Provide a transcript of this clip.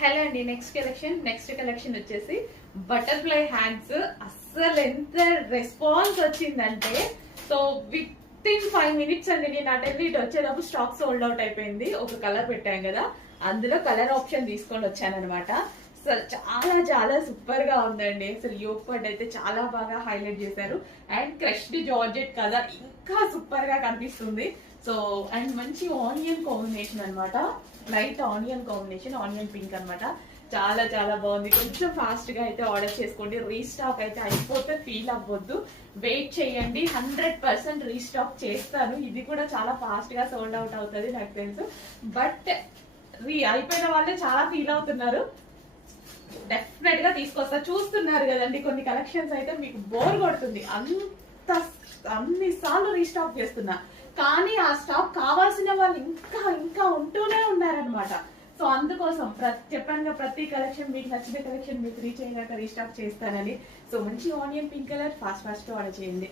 Hello అండి. Next collection వచ్చేసి butterfly hands. అస్సలు ఎంత రెస్పాన్స్ వచ్చిందంటే సో విత్ ఇన్ 5 minutes అండి. నేను అటెండ్ ఇటు వచ్చేటప్పుడు స్టాక్ సోల్డ్ అవుట్ అయిపోయింది. ఒక కలర్ పెట్టాం కదా, అందులో కలర్ ఆప్షన్ తీసుకొని వచ్చానమాట. అసలు చాలా చాలా సూపర్ గా ఉందండి. అసలు యోగ్ పడ్ అయితే చాలా బాగా హైలైట్ చేశారు. అండ్ క్రష్డ్ జార్జెట్ కదా, ఇంకా సూపర్ గా కనిపిస్తుంది. సో అండ్ మంచి ఆనియన్ కాంబినేషన్ అనమాట, light onion combination, onion pink అనమాట. చాలా చాలా బాగుంది. కొంచెం ఫాస్ట్ గా అయితే ఆర్డర్ చేసుకోండి. రీస్టాక్ అయితే అయిపోతే ఫీల్ అవ్వద్దు, వెయిట్ చేయండి. 100% రీస్టాక్ చేస్తాను. ఇది కూడా చాలా ఫాస్ట్ గా సోల్డ్ అవుట్ అవుతుంది నాకు తెలుసు. బట్ అయిపోయిన వాళ్ళే చాలా ఫీల్ అవుతున్నారు. డెఫినెట్ గా తీసుకొస్తా. చూస్తున్నారు కదండి, కొన్ని కలెక్షన్స్ అయితే మీకు బోర్ కొడుతుంది. అన్ని సార్లు రీస్టాక్ చేస్తున్నా, కానీ ఆ స్టాక్ కావాల్సిన వాళ్ళు ఇంకా ఇంకా ఉంటూనే ఉన్నారనమాట. సో అందుకోసం చెప్పాను, ప్రతి కలెక్షన్ మీకు నచ్చిన కలెక్షన్ మీకు రీచ్ అయ్యాక రీస్టాక్ చేస్తానని. సో మంచి ఆనియన్ పింక్ కలర్ ఫాస్ట్ గా ఆర్డర్ చేయండి.